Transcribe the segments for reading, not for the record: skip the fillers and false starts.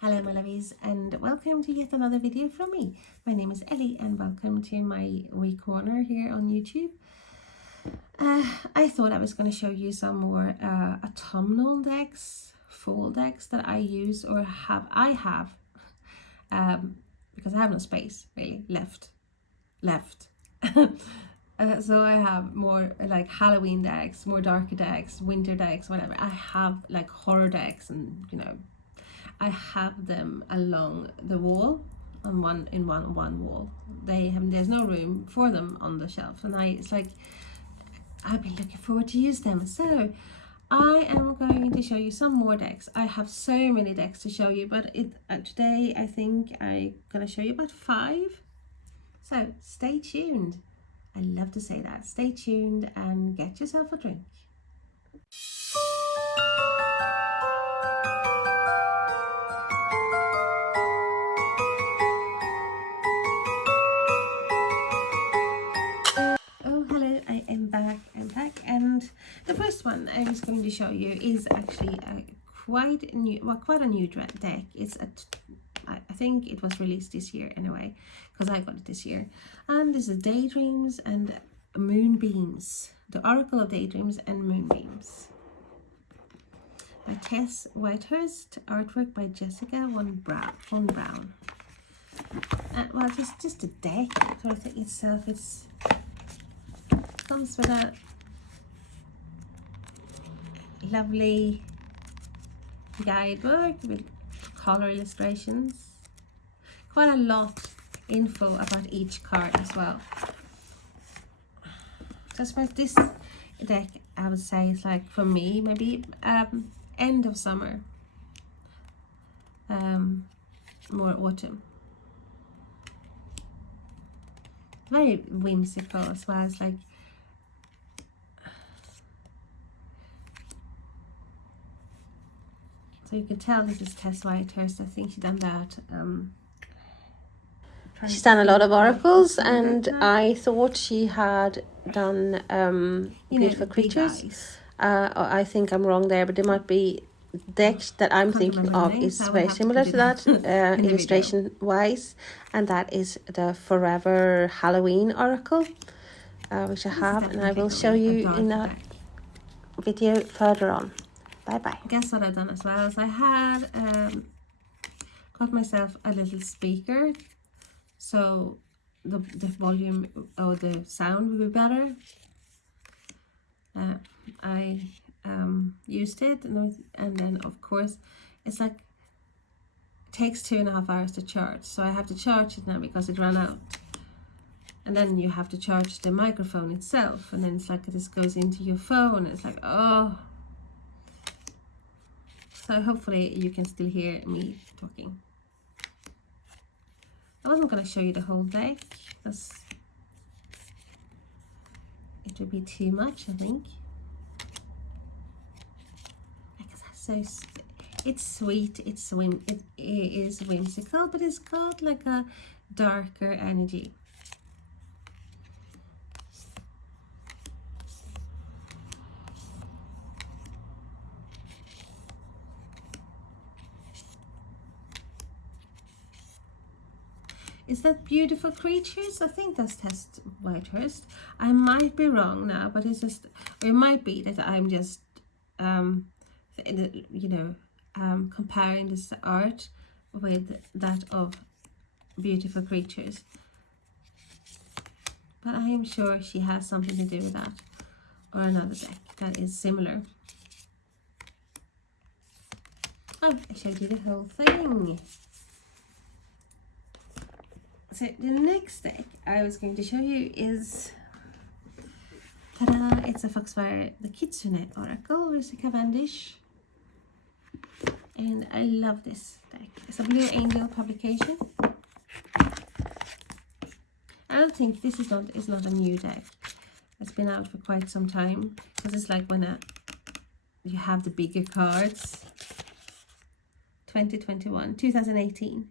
Hello my lovies, and welcome to yet another video from me. My name is Ellie and welcome to my wee corner here on YouTube. I thought I was going to show you some more autumnal decks, fall decks that I use or I have because I have no space really left. So I have more like Halloween decks, more darker decks, winter decks, whatever. I have like horror decks, and I have them along the wall on one wall. There's no room for them on the shelf, and I've been looking forward to use them. So I am going to show you some more decks. I have so many decks to show you, but today I think I'm gonna show you about 5. So stay tuned. I love to say that. Stay tuned and get yourself a drink. I'm back, and the first one I was going to show you is actually quite a new deck. I think it was released this year anyway, because I got it this year. And this is Daydreams and Moonbeams, the Oracle of Daydreams and Moonbeams, by Tess Whitehurst, artwork by Jessica von Braun. Well, just a deck sort of thing itself. Comes with a lovely guidebook with color illustrations, quite a lot info about each card as well. So I suppose this deck, I would say, is like, for me, maybe end of summer, more autumn. Very whimsical as well. It's like, so you can tell this is Tess Whitehurst. I think she's done that. She's done a lot of oracles, and I thought she had done beautiful creatures. I think I'm wrong there, but there might be decks that I'm thinking of is very similar to that illustration wise, and that is the Forever Halloween Oracle, which I have, and I will show you in that video further on. Bye bye. Guess what I've done as well is I had got myself a little speaker, so the volume or the sound will be better. I used it, and then of course it's like, it takes 2.5 hours to charge, so I have to charge it now because it ran out. And then you have to charge the microphone itself, and then it's like this goes into your phone. It's like, oh. So hopefully you can still hear me talking. I wasn't going to show you the whole deck because it would be too much, I think. So it's sweet, it is whimsical, but it's got like a darker energy. Is that Beautiful Creatures? I think that's Tess Whitehurst. I might be wrong now, but it's just, or it might be that I'm just comparing this art with that of Beautiful Creatures, but I am sure she has something to do with that, or another deck that is similar. Oh, I showed you the whole thing. So the next deck I was going to show you is, ta-da, it's a Foxfire, the Kitsune Oracle, with a Cavendish. And I love this deck. It's a Blue Angel publication. I don't think this is not a new deck. It's been out for quite some time, because it's like when you have the bigger cards. 2018.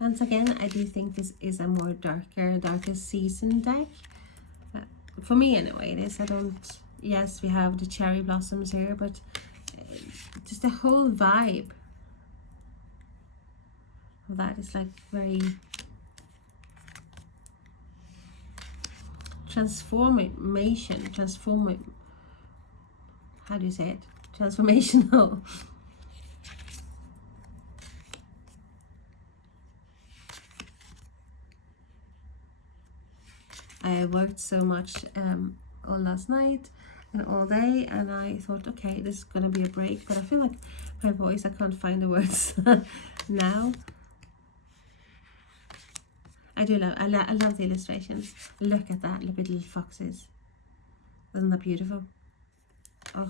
Once again, I do think this is a more darker season deck. For me anyway, it is. I don't, yes, we have the cherry blossoms here, but just the whole vibe of that is like very how do you say it? Transformational. I worked so much all last night and all day, and I thought, okay, this is gonna be a break, but I feel like my voice, I can't find the words now. I love the illustrations. Look at that, look at little foxes. Isn't that beautiful? Oh.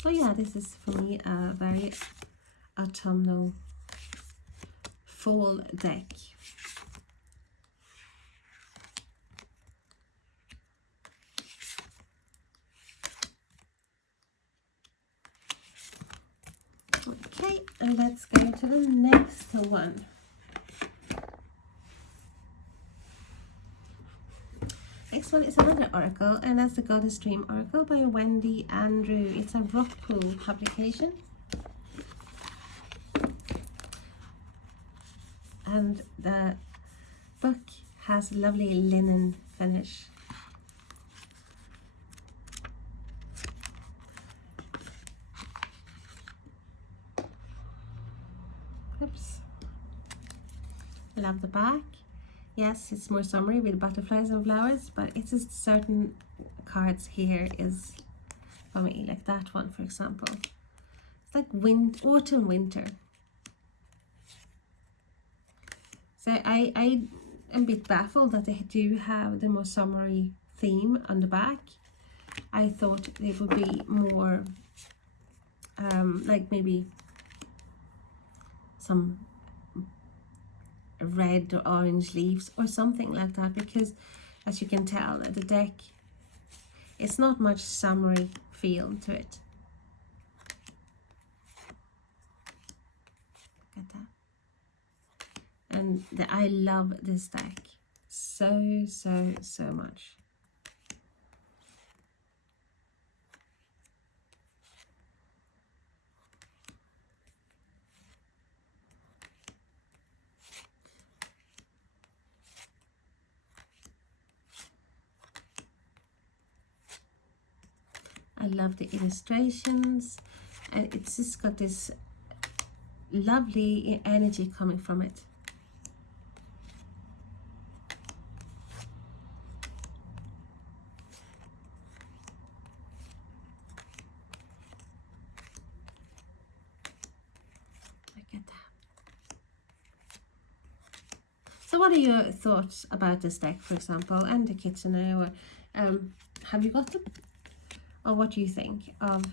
So yeah, this is for me a very autumnal fall deck. Okay, and let's go to the next one. Next one is another oracle, and that's the Goddess Dream Oracle by Wendy Andrew. It's a Rockpool publication. And the book has a lovely linen finish. Oops. Love the back. Yes, it's more summery with butterflies and flowers, but it's just certain cards here is for me, like that one, for example. It's like autumn, winter. So I am a bit baffled that they do have the more summery theme on the back. I thought it would be more like maybe some red or orange leaves or something like that, because as you can tell, the deck, it's not much summery feel to it. Look at that. And I love this deck so much. I love the illustrations, and it's just got this lovely energy coming from it. Look at that. So what are your thoughts about this deck, for example, and the Kitsune, or have you got them? Or what do you think of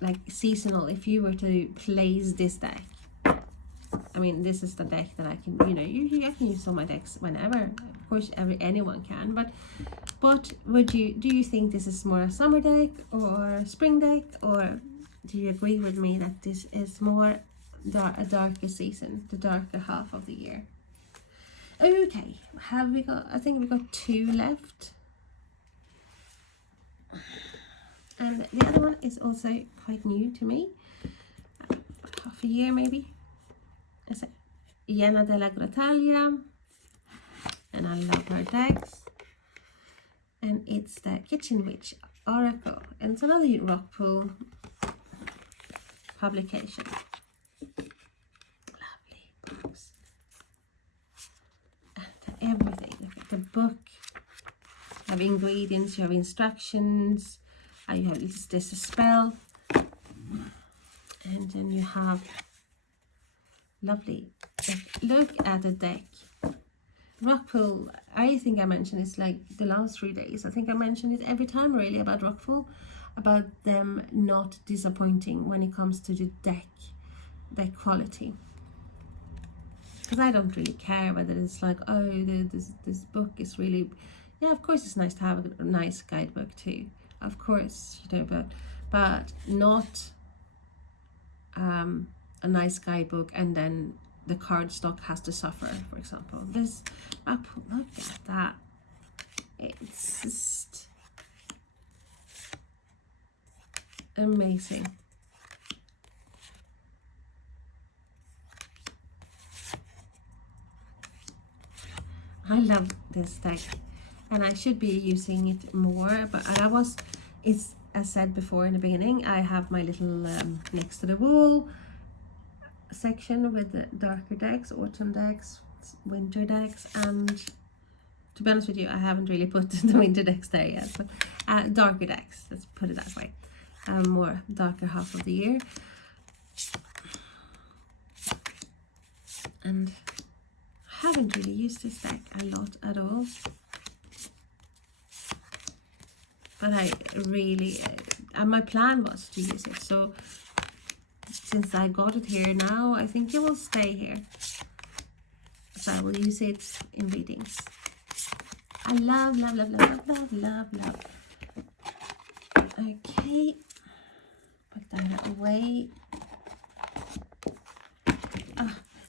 like seasonal, if you were to place this deck? I mean, this is the deck that I can, you know, I can use all my decks whenever. Of course, anyone can, but do you think this is more a summer deck or spring deck, or do you agree with me that this is more a darker season, the darker half of the year? Okay, have we got, I think we've got 2 left. And the other one is also quite new to me, half a year maybe. It's Iena della Grottaglia, and I love her decks. And it's the Kitchen Witch Oracle, and it's another Rockpool publication. Lovely books. And everything. Look at the book. You have ingredients, you have instructions, you have this a spell, and then you have Lovely. Look at the deck. Rockpool, I think I mentioned it's like the last 3 days. I think I mentioned it every time really about Rockpool, about them not disappointing when it comes to the deck quality. Because I don't really care whether it's like, oh, this book is really, yeah, of course it's nice to have a nice guidebook too, of course, you know, but not a nice guidebook and then the cardstock has to suffer, for example. This, look at that. It's just amazing. I love this deck and I should be using it more, but it's as said before in the beginning, I have my little next to the wall section with the darker decks, autumn decks, winter decks, and to be honest with you, I haven't really put the winter decks there yet, but darker decks, let's put it that way, more darker half of the year. And I haven't really used this deck a lot at all, but I really, and my plan was to use it, so since I got it here now, I think it will stay here. So I will use it in readings. I love, love, love, love, love, love, love. Okay, put that away.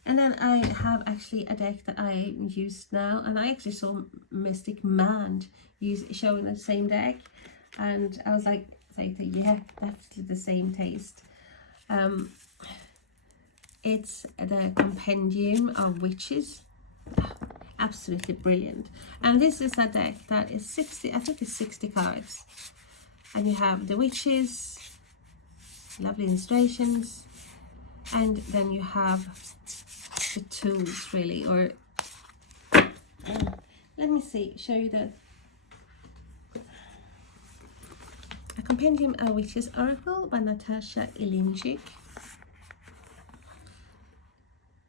And then I have actually a deck that I used now, and I actually saw Mystic Man showing the same deck, and I was like, yeah, definitely the same taste. It's the Compendium of Witches. Absolutely brilliant. And this is a deck that is 60, I think it's 60 cards. And you have the witches, lovely illustrations, and then you have the tools really, or let me see, show you A Compendium of Witches Oracle by Natasha Ilinchik.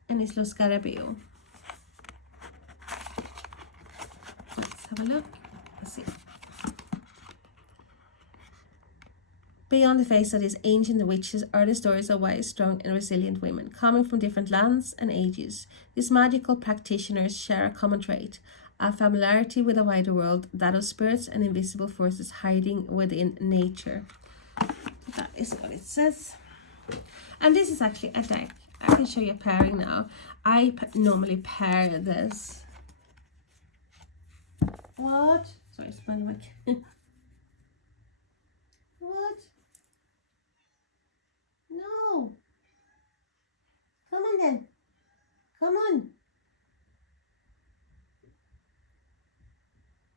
And it's Lo Scarabeo. Let's have a look. Let's see. Beyond the face of these ancient witches are the stories of wise, strong, and resilient women, coming from different lands and ages. These magical practitioners share a common trait, a familiarity with a wider world, that of spirits and invisible forces hiding within nature. That is what it says. And this is actually a deck. I can show you a pairing now. I normally pair this. What? Sorry, it's my mic. What? No. Come on then. Come on.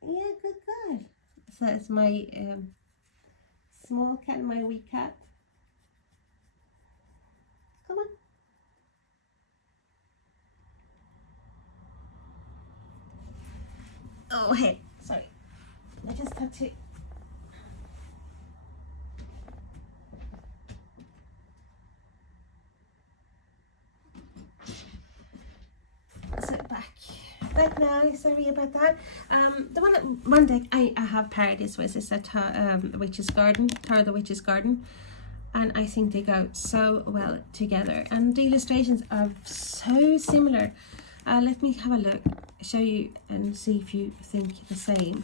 Yeah, good girl. So it's my small cat, my wee cat. Come on. Oh, hey, sorry. I just had to. Sit back now. Sorry about that. The one deck I have paired this with is the Witch's Garden, Tarot the Witch's Garden, and I think they go so well together. And the illustrations are so similar. Let me have a look, show you, and see if you think the same.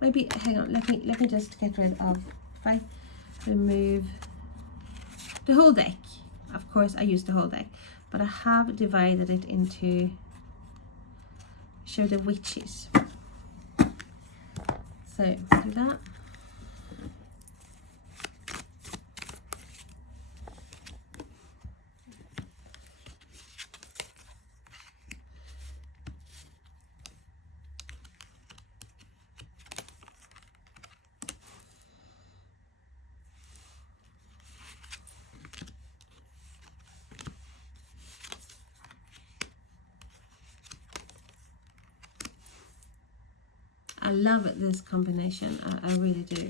Maybe hang on. Let me just get rid of. If I remove the whole deck, of course I use the whole deck, but I have divided it into show the witches. So do that. I love this combination, I really do.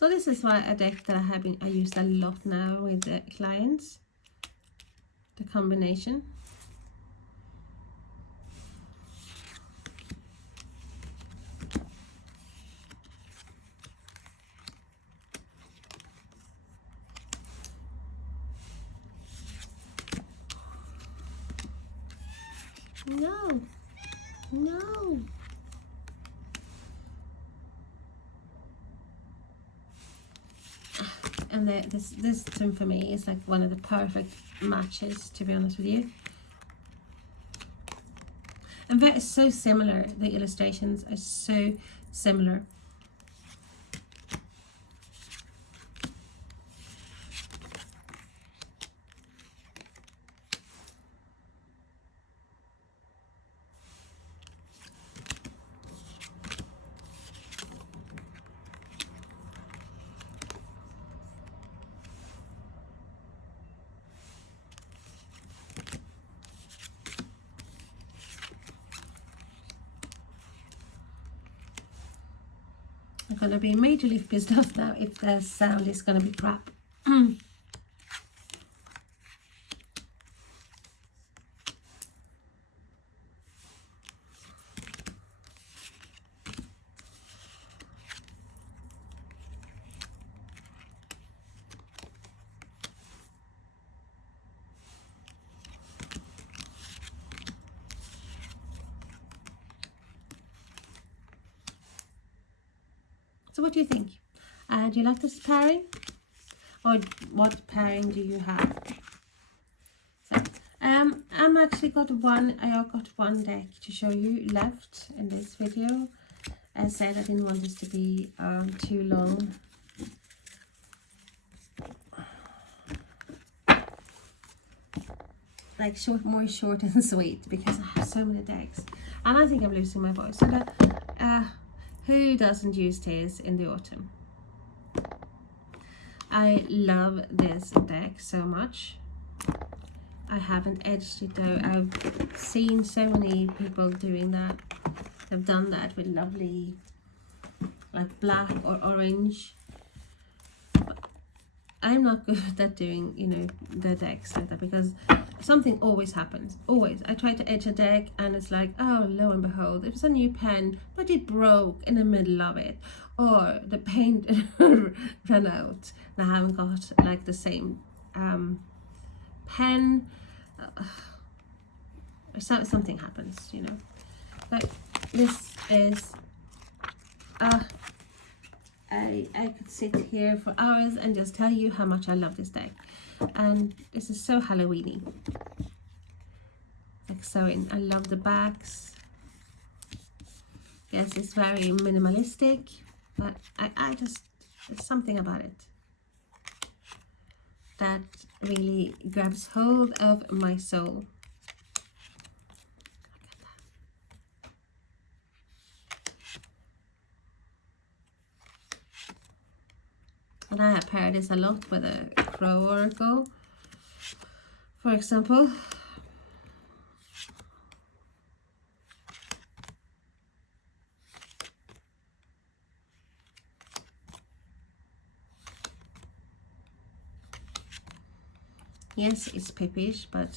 So this is a deck that I used a lot now with the clients. The combination. No, no. And this tune for me is like one of the perfect matches, to be honest with you. And that is so similar. The illustrations are so similar. I'm going to be majorly pissed off now if the sound is going to be crap. So what do you think? Do you like this pairing? Or what pairing do you have? So, I'm actually got one deck to show you left in this video. As I said, I didn't want this to be too long. Like more short and sweet, because I have so many decks. And I think I'm losing my voice. So who doesn't use tears in the autumn? I love this deck so much. I haven't edged it though. I've seen so many people doing that. They've done that with lovely, like black or orange. But I'm not good at doing, you know, the decks like that, because something always happens. Always. I try to edge a deck and it's like, oh, lo and behold, it was a new pen, but it broke in the middle of it. Or the paint ran out and I haven't got like the same pen. Or something happens, you know. But this is I could sit here for hours and just tell you how much I love this deck. And this is so Halloweeny. Like sewing. I love the backs. Yes, it's very minimalistic, but I just, there's something about it that really grabs hold of my soul. And I have paired this a lot with a Crow Oracle, for example. Yes, it's pippish, but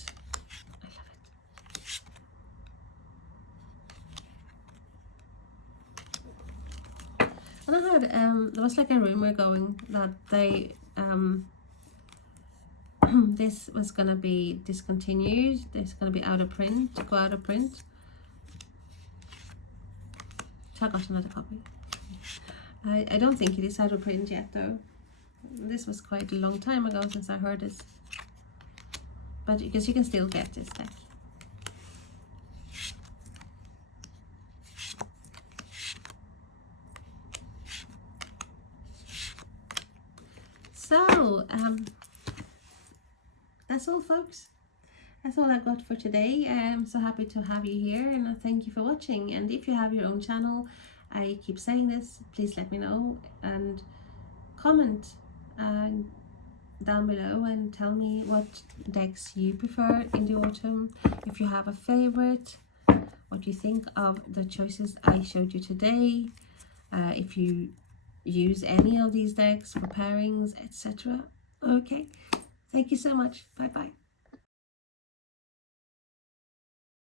I love it. And I heard there was like a rumor going that they this was gonna be discontinued. It's gonna be out of print, go out of print. So I got another copy. I don't think it is out of print yet though. This was quite a long time ago since I heard this. But because you can still get this deck. So that's all, folks. That's all I got for today. I'm so happy to have you here, and I thank you for watching. And if you have your own channel, I keep saying this, please let me know and comment down below and tell me what decks you prefer in the autumn. If you have a favorite, what you think of the choices I showed you today. If you use any of these decks for pairings, etc. Okay, thank you so much. Bye bye.